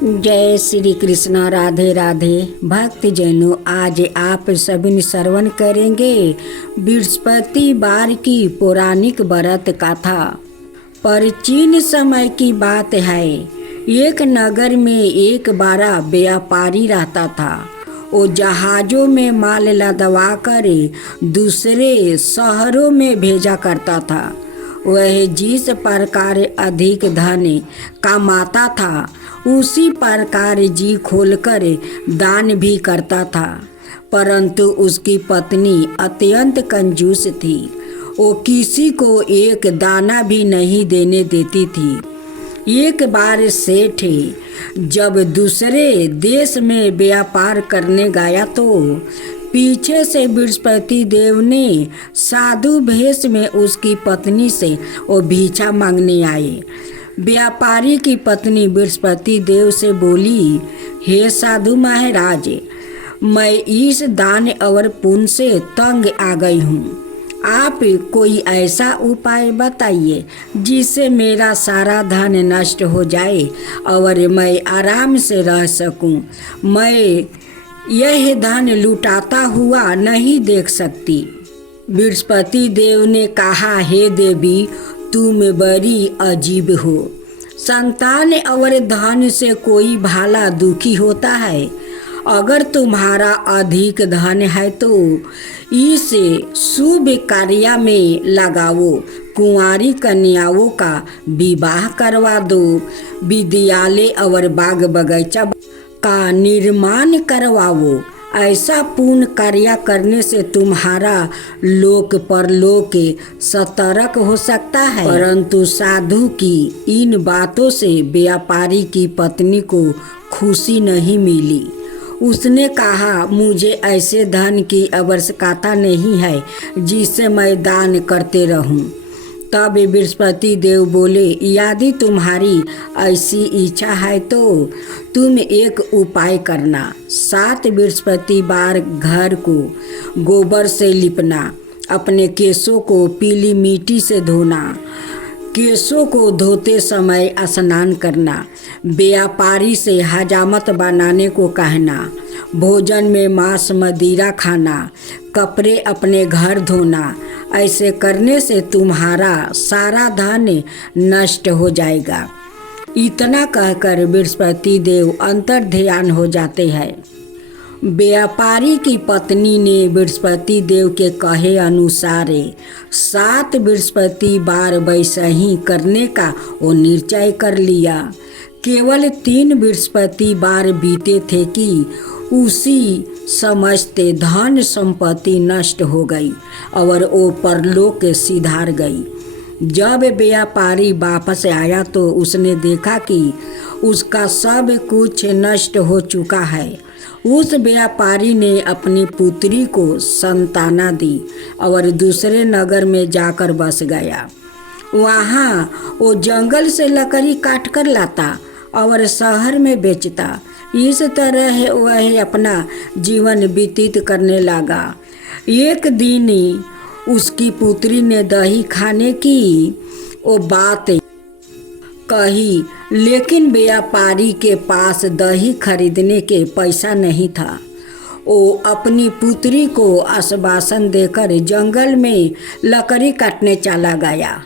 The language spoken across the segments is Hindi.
जय श्री कृष्ण। राधे राधे। भक्त जनों, आज आप सभी श्रवण करेंगे बृहस्पतिवार की पौराणिक व्रत कथा। प्राचीन समय की बात है। एक नगर में एक बड़ा व्यापारी रहता था। वो जहाज़ों में माल लदवा कर दूसरे शहरों में भेजा करता था। वह जिस प्रकार अधिक धन कमाता था, उसी प्रकार जी खोलकर दान भी करता था। परंतु उसकी पत्नी अत्यंत कंजूस थी। वो किसी को एक दाना भी नहीं देने देती थी। एक बार सेठ जब दूसरे देश में व्यापार करने गया तो पीछे से बृहस्पति देव ने साधु भेष में उसकी पत्नी से वो भिक्षा मांगने आए। व्यापारी की पत्नी बृहस्पति देव से बोली, हे साधु महाराज, मैं इस दान और पुण्य से तंग आ गई हूँ। आप कोई ऐसा उपाय बताइए जिससे मेरा सारा धन नष्ट हो जाए और मैं आराम से रह सकूं। मैं यह धन लुटाता हुआ नहीं देख सकती। बृहस्पति देव ने कहा, हे देवी, तुम बड़ी अजीब हो। संतान और धन से कोई भला दुखी होता है। अगर तुम्हारा अधिक धन है तो इसे शुभ कार्य में लगाओ। कुंवारी कन्याओं का विवाह करवा दो। विद्यालय और बाग बगीचा का निर्माण करवाओ। ऐसा पूर्ण कार्य करने से तुम्हारा लोक परलोक सतर्क हो सकता है। परंतु साधु की इन बातों से व्यापारी की पत्नी को खुशी नहीं मिली। उसने कहा, मुझे ऐसे धन की आवश्यकता नहीं है जिससे मैं दान करते रहूं। तब बृहस्पति देव बोले, यदि तुम्हारी ऐसी इच्छा है तो तुम एक उपाय करना। 7 बृहस्पतिवार घर को गोबर से लिपना, अपने केशों को पीली मिट्टी से धोना, केशों को धोते समय स्नान करना, व्यापारी से हजामत बनाने को कहना, भोजन में मांस मदिरा खाना, कपड़े अपने घर धोना। ऐसे करने से तुम्हारा सारा धन नष्ट हो जाएगा। इतना कहकर बृहस्पति देव अंतर ध्यान हो जाते हैं। व्यापारी की पत्नी ने बृहस्पति देव के कहे अनुसार 7 बृहस्पतिवार वैसा ही करने का वो निश्चय कर लिया। केवल 3 बृहस्पतिवार बीते थे कि उसी समझते धन संपत्ति नष्ट हो गई और वो परलोक सिधार गई। जब व्यापारी वापस आया तो उसने देखा कि उसका सब कुछ नष्ट हो चुका है। उस व्यापारी ने अपनी पुत्री को संताना दी और दूसरे नगर में जाकर बस गया। वहाँ वो जंगल से लकड़ी काट कर लाता और शहर में बेचता। इस तरह वह अपना जीवन व्यतीत करने लगा। एक दिन उसकी पुत्री ने दही खाने की वो बात कही, लेकिन व्यापारी के पास दही खरीदने के पैसा नहीं था। वो अपनी पुत्री को आश्वासन देकर जंगल में लकड़ी काटने चला गया।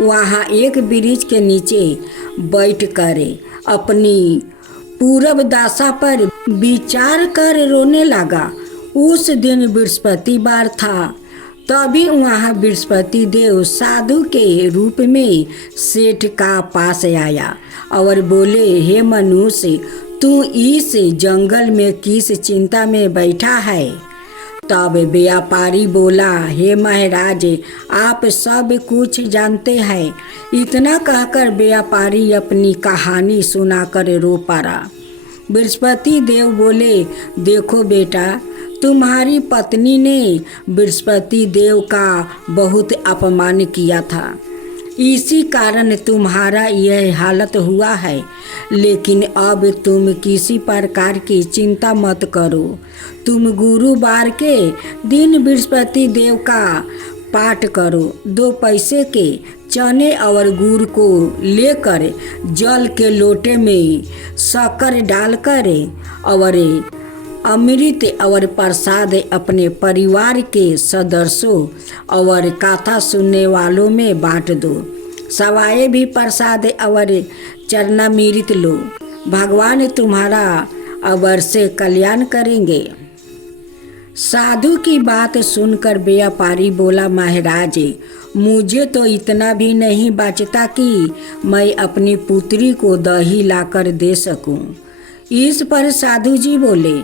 वहाँ एक वृक्ष के नीचे बैठकर अपनी पूर्व दशा पर विचार कर रोने लगा। उस दिन बृहस्पतिवार था। तभी वहाँ बृहस्पति देव साधु के रूप में सेठ का पास आया और बोले, हे मनुष्य, तू इस जंगल में किस चिंता में बैठा है? तब व्यापारी बोला, हे महाराज, आप सब कुछ जानते हैं। इतना कहकर व्यापारी अपनी कहानी सुनाकर रो पड़ा। बृहस्पति देव बोले, देखो बेटा, तुम्हारी पत्नी ने बृहस्पति देव का बहुत अपमान किया था। इसी कारण तुम्हारा यह हालत हुआ है। लेकिन अब तुम किसी प्रकार की चिंता मत करो। तुम गुरुवार के दिन बृहस्पति देव का पाठ करो। 2 पैसे के चने और गुड़ को लेकर जल के लोटे में शक्कर डालकर और अमृत और प्रसाद अपने परिवार के सदस्यों और कथा सुनने वालों में बांट दो। सवाए भी प्रसाद और चरणामृत लो, भगवान तुम्हारा अवश्य कल्याण करेंगे। साधु की बात सुनकर व्यापारी बोला, महाराज मुझे तो इतना भी नहीं बचता कि मैं अपनी पुत्री को दही लाकर दे सकूं। इस पर साधु जी बोले,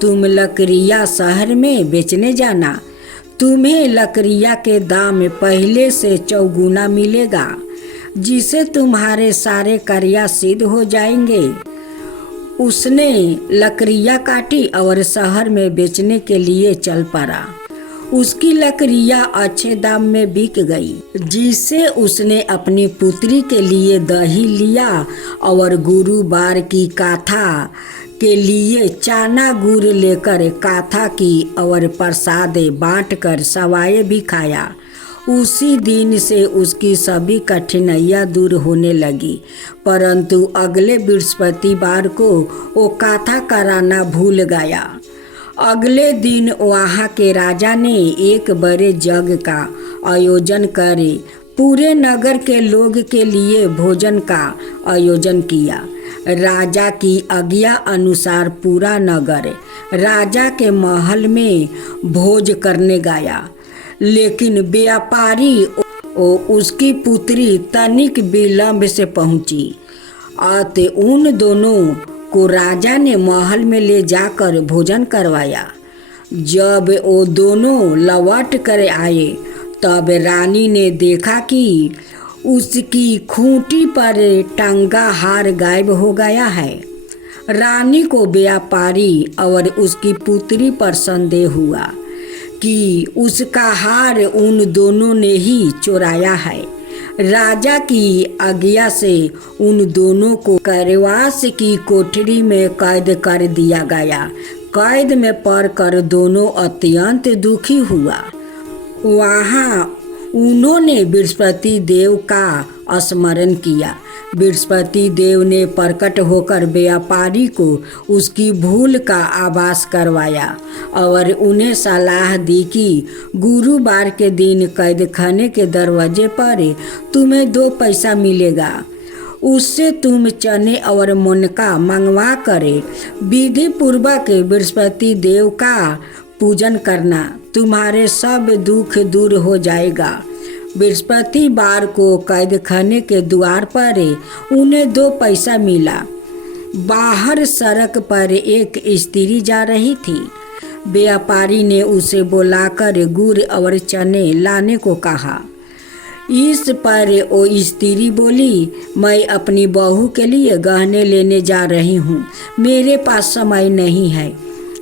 तुम लकड़ियाँ शहर में बेचने जाना, तुम्हें लकड़ियाँ के दाम पहले से चौगुना मिलेगा, जिससे तुम्हारे सारे कार्य सिद्ध हो जाएंगे। उसने लकड़ियाँ काटी और शहर में बेचने के लिए चल पड़ा। उसकी लकड़ियाँ अच्छे दाम में बिक गई, जिससे उसने अपनी पुत्री के लिए दही लिया और गुरुवार की कथा के लिए चना गुड़ लेकर कथा की और प्रसाद बांटकर सवाए भी खाया। उसी दिन से उसकी सभी कठिनाइयाँ दूर होने लगी, परंतु अगले बृहस्पतिवार को वो कथा कराना भूल गया। अगले दिन वहाँ के राजा ने एक बड़े यज्ञ का आयोजन करे पूरे नगर के लोग के लिए भोजन का आयोजन किया। राजा की आज्ञा अनुसार पूरा नगर राजा के महल में भोज करने गया, लेकिन व्यापारी और उसकी पुत्री तनिक विलंब से पहुंची। अतः उन दोनों को राजा ने महल में ले जाकर भोजन करवाया। जब वो दोनों लौट कर आए तब रानी ने देखा कि उसकी खूंटी पर टंगा हार गायब हो गया है। रानी को व्यापारी और उसकी पुत्री पर संदेह हुआ कि उसका हार उन दोनों ने ही चुराया है। राजा की आज्ञा से उन दोनों को कारावास की कोठरी में कैद कर दिया गया। कैद में पड़कर दोनों अत्यंत दुखी हुआ। वहाँ उन्होंने बृहस्पति देव का स्मरण किया। बृहस्पति देव ने प्रकट होकर व्यापारी को उसकी भूल का आभास करवाया और उन्हें सलाह दी कि गुरुवार के दिन कैद खाने के दरवाजे पर तुम्हें 2 पैसा मिलेगा, उससे तुम चने और मुनका मंगवा कर विधि पूर्वक बृहस्पति देव का पूजन करना, तुम्हारे सब दुख दूर हो जाएगा। बृहस्पतिवार को कैद खाने के द्वार पर उन्हें 2 पैसा मिला। बाहर सड़क पर एक स्त्री जा रही थी। व्यापारी ने उसे बुलाकर गुड़ और चने लाने को कहा। इस पर वो स्त्री बोली, मैं अपनी बहू के लिए गहने लेने जा रही हूँ, मेरे पास समय नहीं है।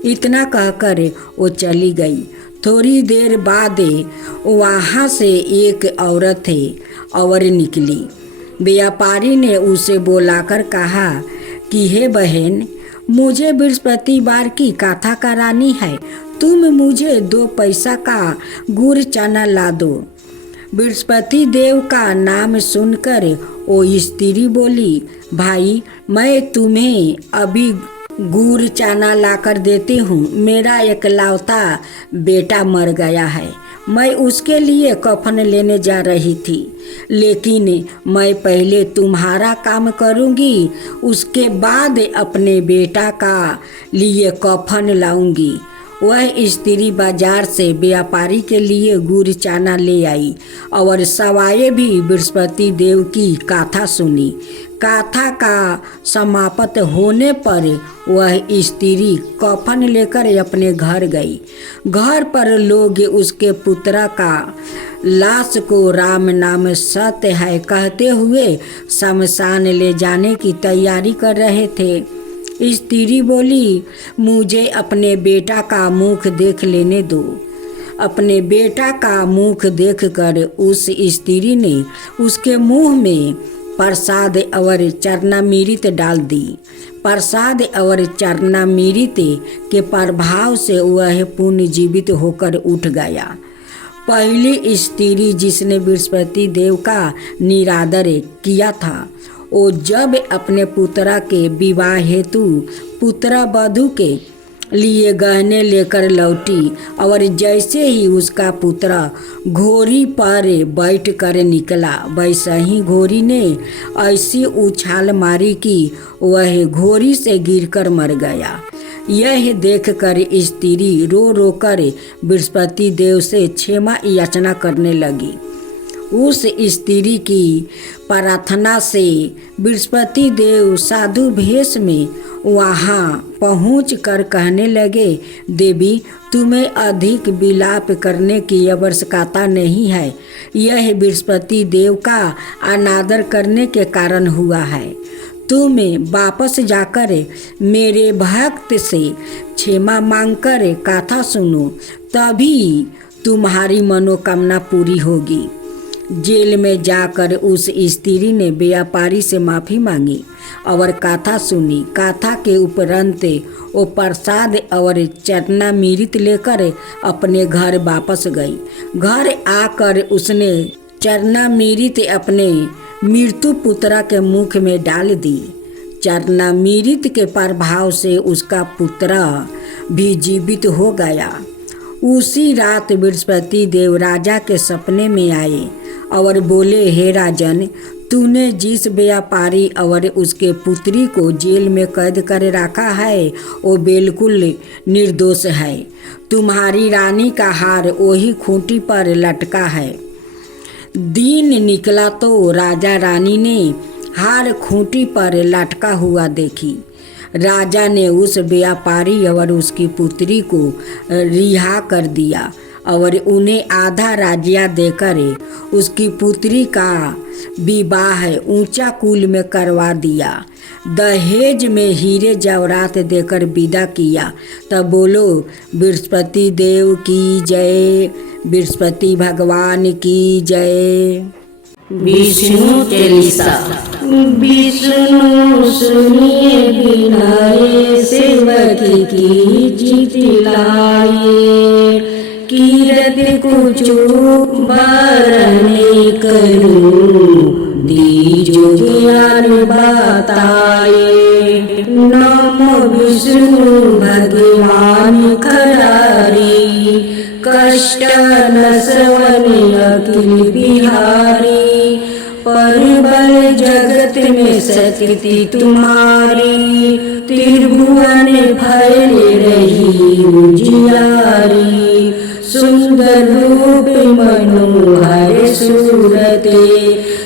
इतना कहकर वो चली गई। थोड़ी देर बाद वहाँ से एक औरत और निकली। व्यापारी ने उसे बुलाकर कहा कि हे बहन, मुझे बृहस्पतिवार की कथा करानी है, तुम मुझे 2 पैसा का गुड़ चना ला दो। बृहस्पति देव का नाम सुनकर वो स्त्री बोली, भाई मैं तुम्हें अभी गुड़ चना लाकर देती हूँ। मेरा एकलौता बेटा मर गया है, मैं उसके लिए कफन लेने जा रही थी, लेकिन मैं पहले तुम्हारा काम करूँगी, उसके बाद अपने बेटा का लिए कफन लाऊंगी। वह स्त्री बाजार से व्यापारी के लिए गुड़ चना ले आई और सवाए भी बृहस्पति देव की कथा सुनी। कथा का समाप्त होने पर वह स्त्री कफन लेकर अपने घर गई। घर पर लोग उसके पुत्र का लाश को राम नाम सत्य है कहते हुए शमशान ले जाने की तैयारी कर रहे थे। स्त्री बोली, मुझे अपने बेटा का मुख देख लेने दो। अपने बेटा का मुख देखकर उस स्त्री ने उसके मुंह में प्रसाद और चरणामृत डाल दी। प्रसाद और चरणामृत के प्रभाव से वह पुनर्जीवित होकर उठ गया। पहली स्त्री जिसने बृहस्पति देव का निरादर किया था, वो जब अपने पुत्रा के विवाह हेतु पुत्र वधू के लिए गहने लेकर लौटी और जैसे ही उसका पुत्र घोड़ी पर बैठ कर निकला, वैसा ही घोड़ी ने ऐसी उछाल मारी कि वह घोड़ी से गिरकर मर गया। यह देखकर स्त्री रो रो कर बृहस्पति देव से क्षमा याचना करने लगी। उस स्त्री की प्रार्थना से बृहस्पति देव साधु भेष में वहाँ पहुँच कर कहने लगे, देवी तुम्हें अधिक विलाप करने की आवश्यकता नहीं है। यह बृहस्पति देव का अनादर करने के कारण हुआ है। तुम वापस जाकर मेरे भक्त से क्षमा मांगकर कथा सुनो, तभी तुम्हारी मनोकामना पूरी होगी। जेल में जाकर उस स्त्री ने व्यापारी से माफ़ी मांगी और कथा सुनी। कथा के उपरांत वो प्रसाद और चरणामृत लेकर अपने घर वापस गई। घर आकर उसने चरणामृत अपने मृत्यु पुत्र के मुख में डाल दी। चरणामृत के प्रभाव से उसका पुत्र भी जीवित हो गया। उसी रात बृहस्पति देव राजा के सपने में आए और बोले, हे राजन, तूने जिस व्यापारी और उसके पुत्री को जेल में कैद कर रखा है वो बिल्कुल निर्दोष है। तुम्हारी रानी का हार वही खूंटी पर लटका है। दिन निकला तो राजा रानी ने हार खूंटी पर लटका हुआ देखी। राजा ने उस व्यापारी और उसकी पुत्री को रिहा कर दिया और उन्हें आधा राज्य देकर उसकी पुत्री का विवाह ऊंचा कुल में करवा दिया। दहेज में हीरे जवाहरात देकर विदा किया। तब बोलो बृहस्पति देव की जय, बृहस्पति भगवान की जय। विष्णु चालीसा। विष्णु सुनिए बिनाए, सेवक की चिति लाए। कीरति कुछ बरने करूं, दीजो ज्ञान बताए। नमो विष्णु भगवान खरारी, कष्ट नसवने अखिल बिहारी। परिबल जगत में शक्ति तुम्हारी, त्रिभुवन फैले रही उजियारी। सुंदर रूप मनोहर सूरते,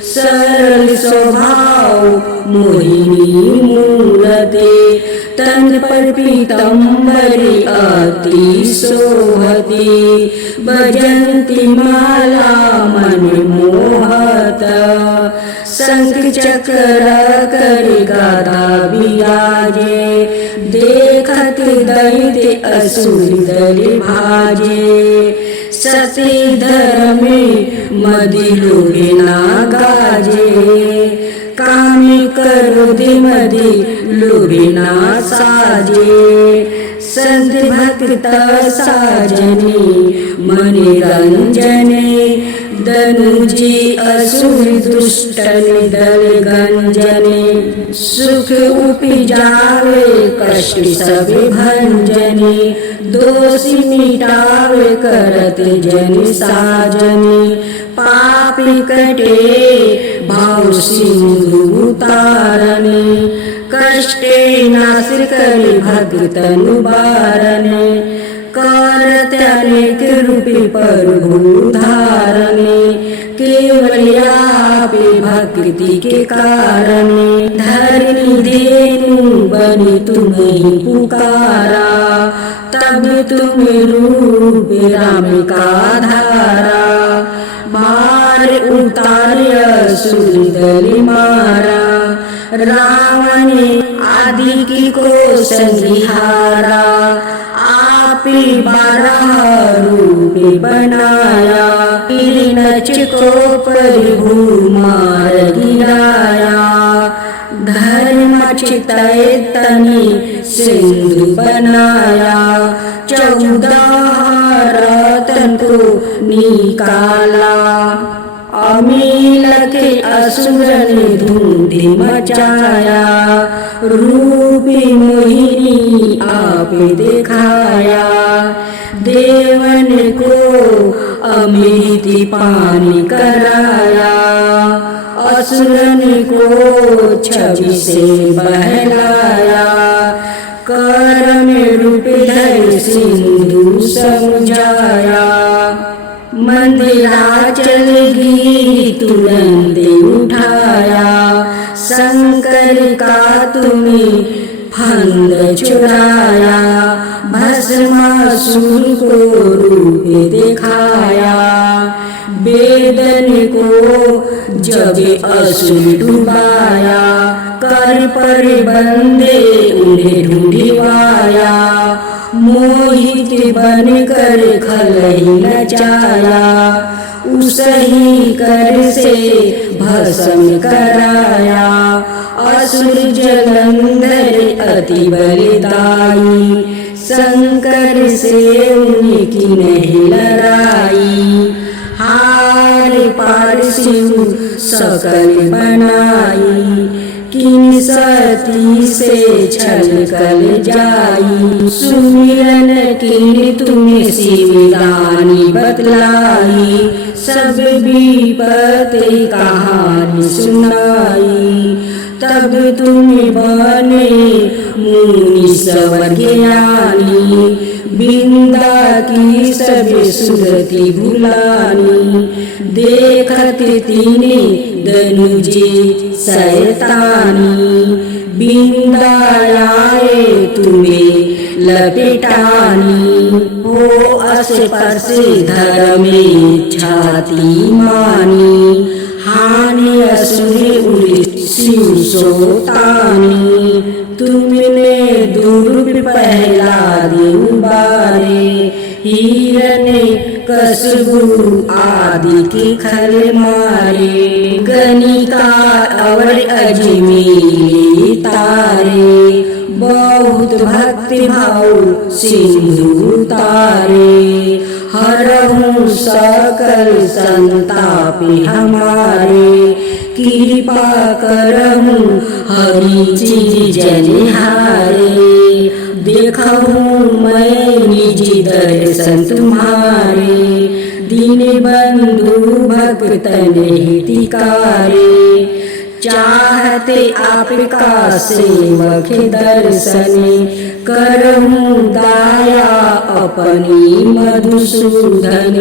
सरल स्वभाव मोहिनी मूरते। तन पर पीतम्बरी अति शोभती, भजन्ति माला मन मोहता। शंख चक्र कर गदा विराजे, देखत दैत्य असुर दर भाजे। सती धर्म मदि लोगे ना गाजे, कामी क्रोधि मदि लोगे ना साजे। संत भक्त साजने मनि रंजने, धनुजी असुर दुष्टन दल गंजने। सुख उपजावे कष्ट सब भंजने, दोषी मिटावे करत जन साजने। पापी कटे भाव सिंधु तारने, कष्टे नाश करि भक्तनु बारने। करत अनेक रूपी प्रभु धारने, केवल आपे भक्ति के कारणे। धरनी धेनु बनि तुम्हें पुकारा, तब तुम रूप राम का धारा। मार उतार असुर दल मारा, रावण आदि की को संहारा। आपे 12 रूप बनाया, हिरण्यच को प्रभु मार गिराया। धर्म चितय तनि सिंधु बनाया, 14 रतन को निकाला। अमील के असुर ने धुंध मचाया, रूपी मोहिनी आप दिखाया। देवन को अमृत पान कराया, असुरन को छवि से बहलाया। कर में रूप धर सिंधु समझाया, मंदिराचल गिरी तुरंत उठाया। शंकर का तुम्हें फंद छुड़ाया, भस्मासुर को रूप दिखाया। वेदन को जब असुर डुबाया, कर पर बंदे उन्हें ढूंढवाया। मोहित बन कर खलहि नचाया, उसही कर से भस्म कराया। असुर जलंधर अति बलदाई, शंकर से उनकी नहीं लड़ाई। हार पार शिव सकल बनाई, किन सती से छल कल जाई। सुमिरन किन तुम्हें शिवदानी बतलाई, सब विपत कहानी सुनाई। तब तुम बने मुनि सवर ज्ञानी, बिंदा की सब सुरति भुलानी। देखत तीने दनुजे शैतानी, बिंदा आए तुम्हें लपेटानी। हो अस्पर्श धर्मे छाती मानी, हानि असुर उड़ शिव सोतानी। तुमने दुर्ग पहला उबारे, हिरण्य कशबु आदि के खल मारे। गणिका और अजमेरी तारे, बहुत भक्ति भाव सिंधु तारे। हरहु सकल संताप हमारे, कृपा करहु हरि चीज जनिहारे। देखहु मैं निज दर्शन तुम्हारे, दीन बंधु भक्तन हितकारे। चाहते आपका सेवक दर्शन, करहु दाया अपनी मधुसूदन।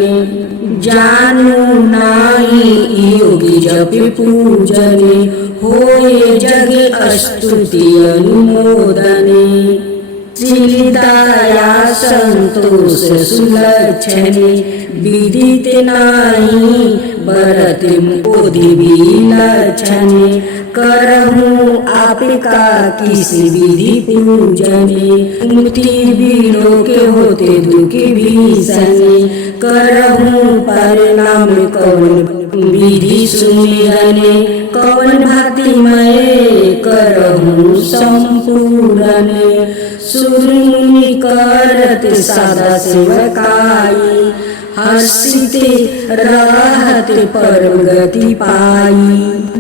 जानू नाई योगी जप पूजन, होए जग स्तुति अनुमोदन। दया संतोष सुलक्षण, विदित नाई बरत बोधि विलक्षण। करहु आपका किसी विधि पूजन, मुक्ति बीड़ों के होते दुख भीषण। करहु प्रणाम कौन विधि सुमिरन, कौन भक्ति मैं करहु संपूर्ण। सुर मुनि करत सदा सेवकाई, हर्षित रहत परम गति पाई।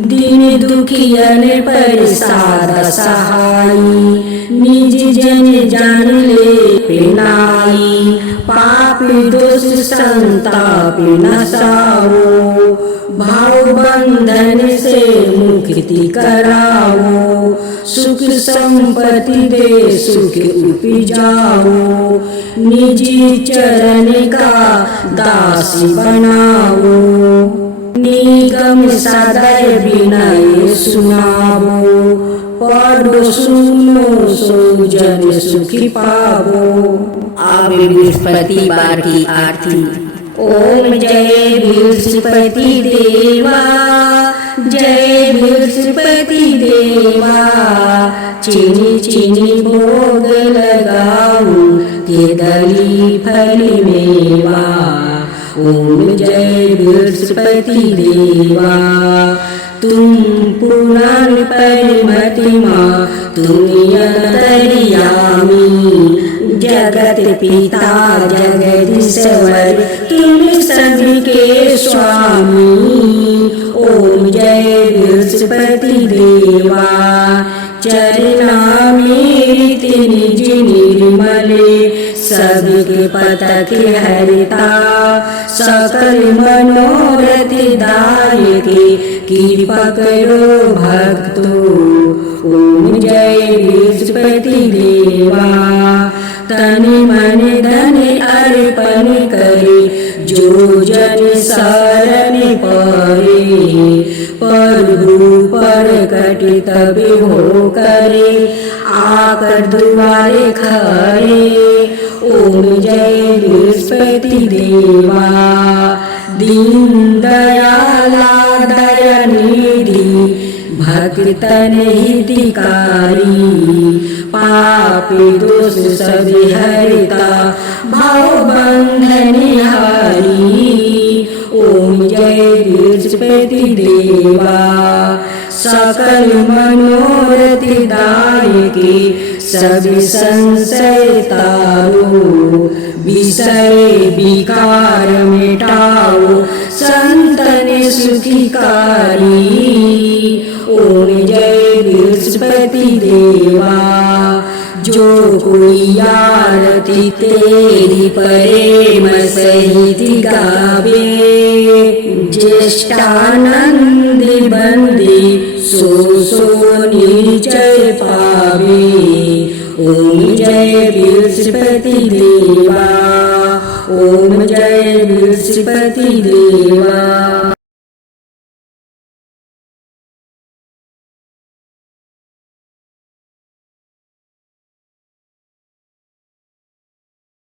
दीन दुखियन पर सादा सहाई, निज जन जान ले पेनाई। पाप दोष संताप नसाओ, भाव बंधन से मुक्ति कराओ। सुख संपत्ति दे सुख उपजाओ, निजी चरण का दासी बनाओ। निगम सदैव विनय सुनाओ, पढ़ो सुनो सो जन सुखी पावो। अब बृहस्पतिवार की आरती। ओम जय बृहस्पति देवा, जय बृहस्पति देवा। चीनी चीनी भोग लगाऊं, केदली फल मेवा। ओम जय बृहस्पति देवा। तुम पुराण पर प्रतिमा, तुम अंतर्यामी। जगत पिता जगदीश्वर तुम सबके स्वामी। ओम जय बृहस्पति देवा चरणामृत निज निर्मले सबके पतक हरिता सकल मनोरथ दायके कृपा करो भक्तो। ओम जय बृहस्पति देवा तन मन धन अर्पण करे जो जन शरण परे प्रभु पर कट तब हो करे आकर दुआरे खड़े। ओम जय बृहस्पति देवा दीन दयाला दयानिधि भक्तन हितकारी पापी दोष सब हरता भाव बंधन हारी। ओम जय बृहस्पति देवा सकल मनोरथ दायके सब संशय तारो विषय विकार मिटाओ संतन सुखिकारी। ओम जय बृहस्पति देवा जो कोई आरती तेरी प्रेम सहित गावे ज्येष्ठानंद बंदे सो निश्चय पावे। ओम जय बृहस्पति देवा ओम जय बृहस्पति देवा।